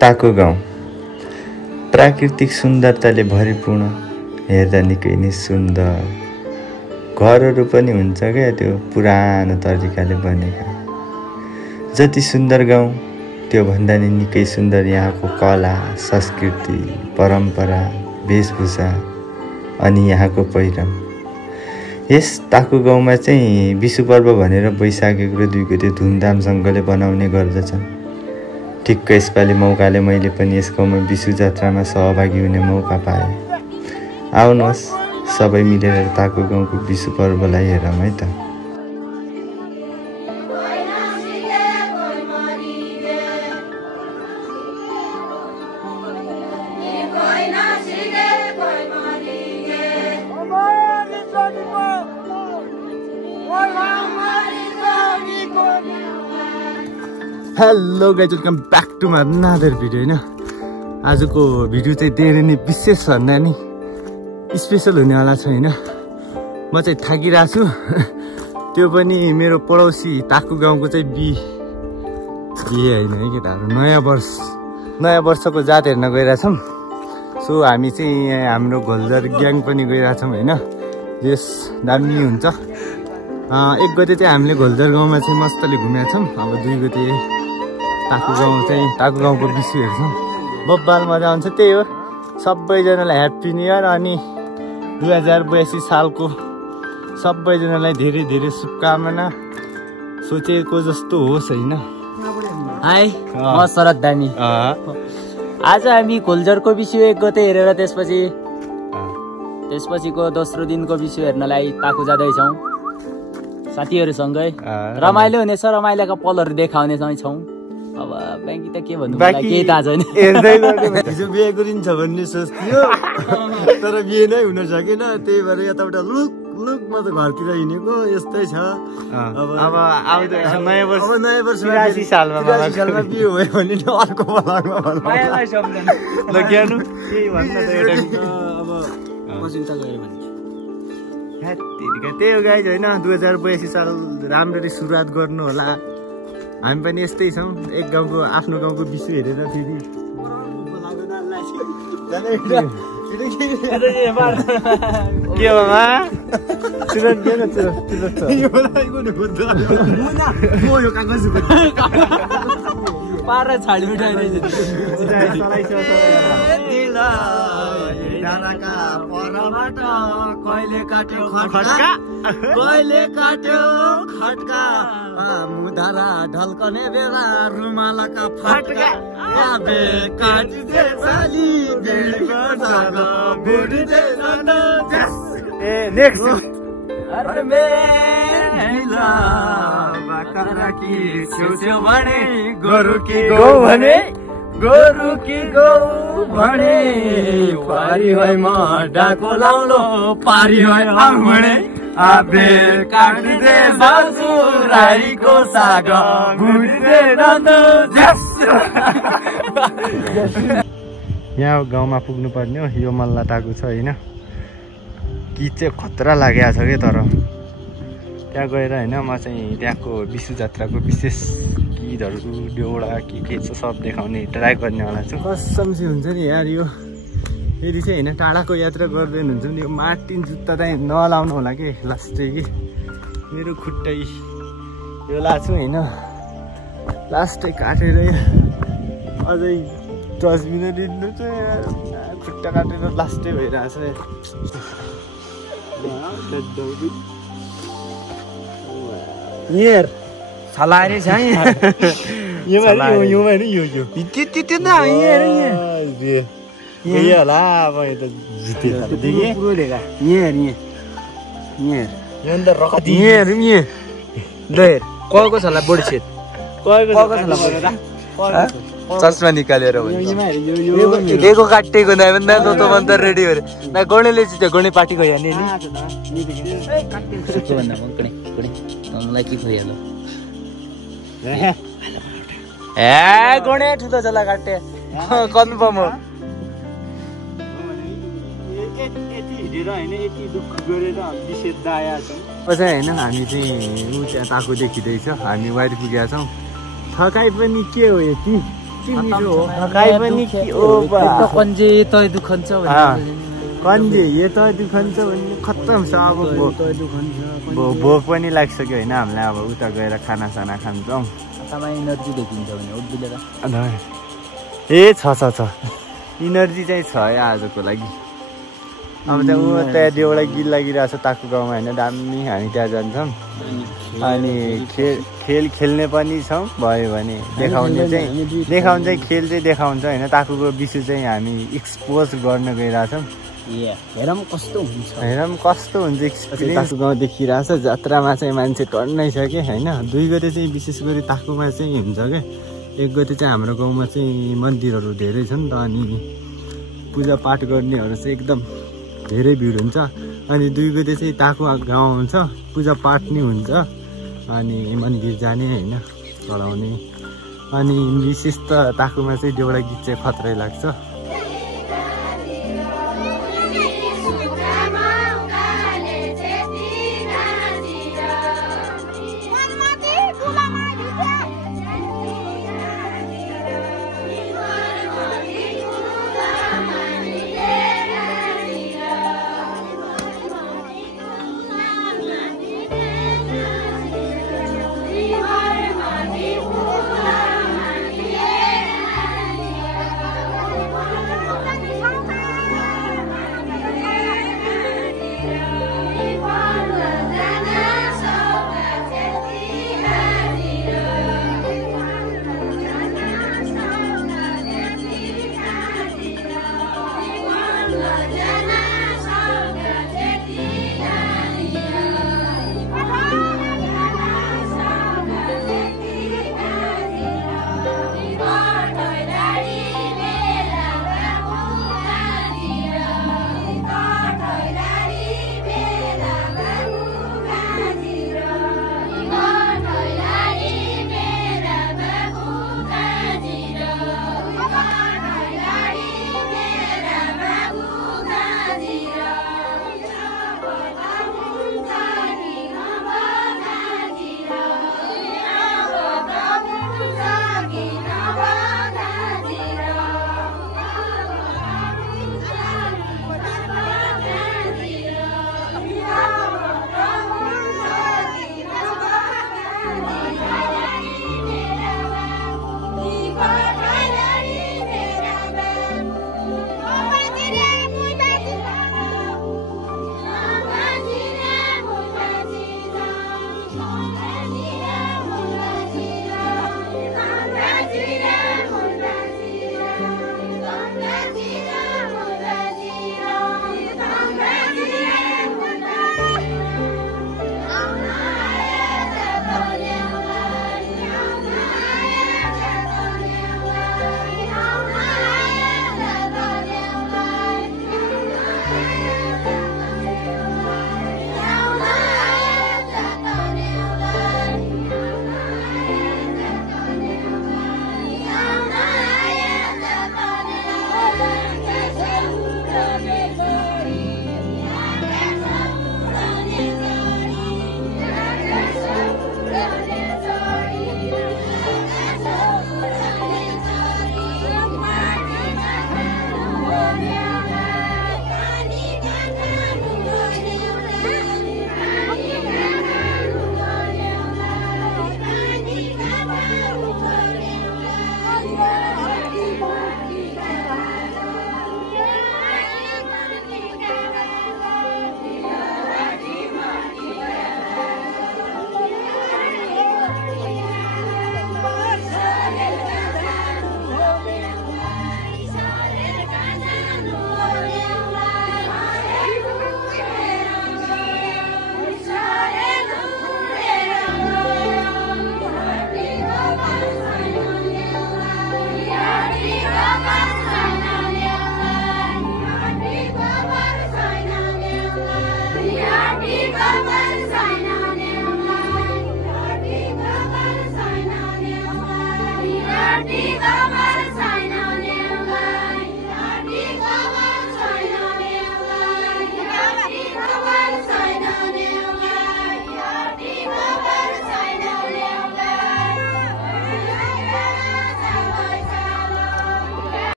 ताकु गाउँ प्राकृतिक सुन्दरताले भरिपूर्ण, हेर्दा निकै नै सुन्दर। घरहरू पनि हुन्छ क्या त्यो पुरानो तरिकाले बनेका। जति सुन्दर गाउँ त्यो भन्दा नि निकै सुन्दर यहाँको कला, संस्कृति, परम्परा, वेशभूषा अनि यहाँको पहिरन। यस ताकु गाउँमा चाहिँ विशु पर्व भनेर वैशाख 1 र 2 गते धुमधामसँगले बनाउने गर्दछन्। ठिक्क यसपालि मौकाले मैले पनि यस गाउँमा विशु जात्रामा सहभागी हुने मौका पाएँ। आउनुहोस् सबै मिलेर ताकु गाउँको विशु पर्वलाई हेरौँ है त। Hello guys, welcome back to my another video. होइन आजको भिडियो चाहिँ धेरै नै विशेष भन्दा नि स्पेसल हुनेवाला छ। होइन म चाहिँ थाकिरहेको छु, त्यो पनि मेरो पडोसी ताकु गाउँको चाहिँ बिहे होइन है केटाहरू, नयाँ वर्षको जात हेर्न गइरहेछौँ। सो हामी चाहिँ यहाँ हाम्रो घोलजर ग्याङ पनि गइरहेछौँ। होइन यस दामी हुन्छ। 1 गते चाहिँ हामीले घोलजर गाउँमा चाहिँ मस्तले घुमेका छौँ। अब 2 गते ताकु गाउँको विषय हेर्छौँ। बब्बाल मजा आउँछ। त्यही हो, सबैजनालाई ह्याप्पी न्यु इयर अनि 2082 सालको सबैजनालाई धेरै धेरै शुभकामना। सोचेको जस्तो होस्। होइन हाई, म शरद दानी। आज हामी घोलजरको विषय 1 गते हेरेर त्यसपछिको दोस्रो दिनको विषय हेर्नलाई ताकु जाँदैछौँ साथीहरूसँगै। रमाइलो हुनेछ, रमाइलोका पलहरू देखाउने छौँ। अब बाँकी त के भन्नु, केही थाहा छैन। हिजो बिहे गरिन्छ भन्ने सोच्थ्यो तर बिहे नै हुन सकेन। त्यही भएर यताबाट लुकमा त घरतिर हिँडेको यस्तै छ। अब नयाँ वर्ष 83 सालमा बिहे भयो भने अर्को बलामा अब पसिन्ता गयो भने त्यही हो गाइज। होइन 2082 साल राम्ररी सुरुवात गर्नु होला। हामी पनि यस्तै छौँ। आफ्नो गाउँको विषय हेरेर फेरि के पारा छाडी परबाट कहिले काट्यो खटका मुधारा ढल्कने बेला रुमालका फटका काटिदे साली गोरु कि गौ भने पारी है म डाको लाउलो पारी है भने आबे काटिदे बाजु राईको साग भुटिदे नन्द। यहाँ गाउँमा पुग्नु पर्ने हो। यो मल्ला ताकु छ। होइन गीत चाहिँ खतरा लागेको छ कि, तर त्यहाँ गएर होइन म चाहिँ त्यहाँको विशु जात्राको विशेष गीतहरू बेहोडा के छ सब देखाउने ट्राई गर्नेवाला छु। कसम चाहिँ हुन्छ नि यार, यो यदि चाहिँ होइन टाढाको यात्रा गर्दै हुनुहुन्छ नि यो मार्टिन जुत्ता चाहिँ नलाउनु होला कि लास्टै कि मेरो खुट्टै यो लाछु। होइन लास्टै काटेर अझै 10 मिनट हिँड्नु चाहिँ खुट्टा काटेर लास्टै भइरहेछ। यार छलारे छ यो होला। अब यो त जिते कको छला बडी सेट चस्मा निकालेर एको काटेको नै भन्दा त भन्दा रेडी भएर ना गणेले चाहिँ गणे पार्टी गयो नि भन्दा गणे मलाई के खोइहाल्यो ए गणे ठुलो चला काटे कन्फर्म हो। होइन हामी चाहिँ ऊ त्यहाँ ताकु देखिँदैछ। हामी बाहिर पुगेका छौँ। थकाइ पनि के हो यति कति मिठो हो काई पनि कन्जे तै दुखन्छ कन्जे यो त दुखन्छ भन्ने खत्तम छ अब भोक पनि लागिसक्यो होइन हामीलाई अब उता गएर खानासाना खान्छौँ इनर्जी देखिन्छ भने उभिलेर ए छ इनर्जी चाहिँ छ या आजको लागि अब चाहिँ ऊ त्यहाँ देउडा गीत लागिरहेको छ ताकु गाउँमा होइन दामी हामी त्यहाँ जान्छौँ अनि खेल खेल्ने पनि छौँ भयो भने देखाउने चाहिँ खेल चाहिँ देखाउँछ होइन ताकुको विषय चाहिँ हामी एक्सपोज गर्न गइरहेछौँ हेरौँ कस्तो हुन्छ ताकु गाउँ देखिरहेछ जात्रामा चाहिँ मान्छे टन्नै छ कि होइन 2 गते चाहिँ विशेष गरी ताकुमा चाहिँ हुन्छ क्या 1 गते चाहिँ हाम्रो गाउँमा चाहिँ मन्दिरहरू धेरै छ नि त अनि पूजापाठ गर्नेहरू चाहिँ एकदम धेरै भिड हुन्छ अनि 2 गते चाहिँ ताकु गाउँ हुन्छ पूजापाठ नि हुन्छ अनि मन्दिर जाने होइन चढाउने अनि विशेष त ताकुमा चाहिँ देउडा गीत चाहिँ खत्रै लाग्छ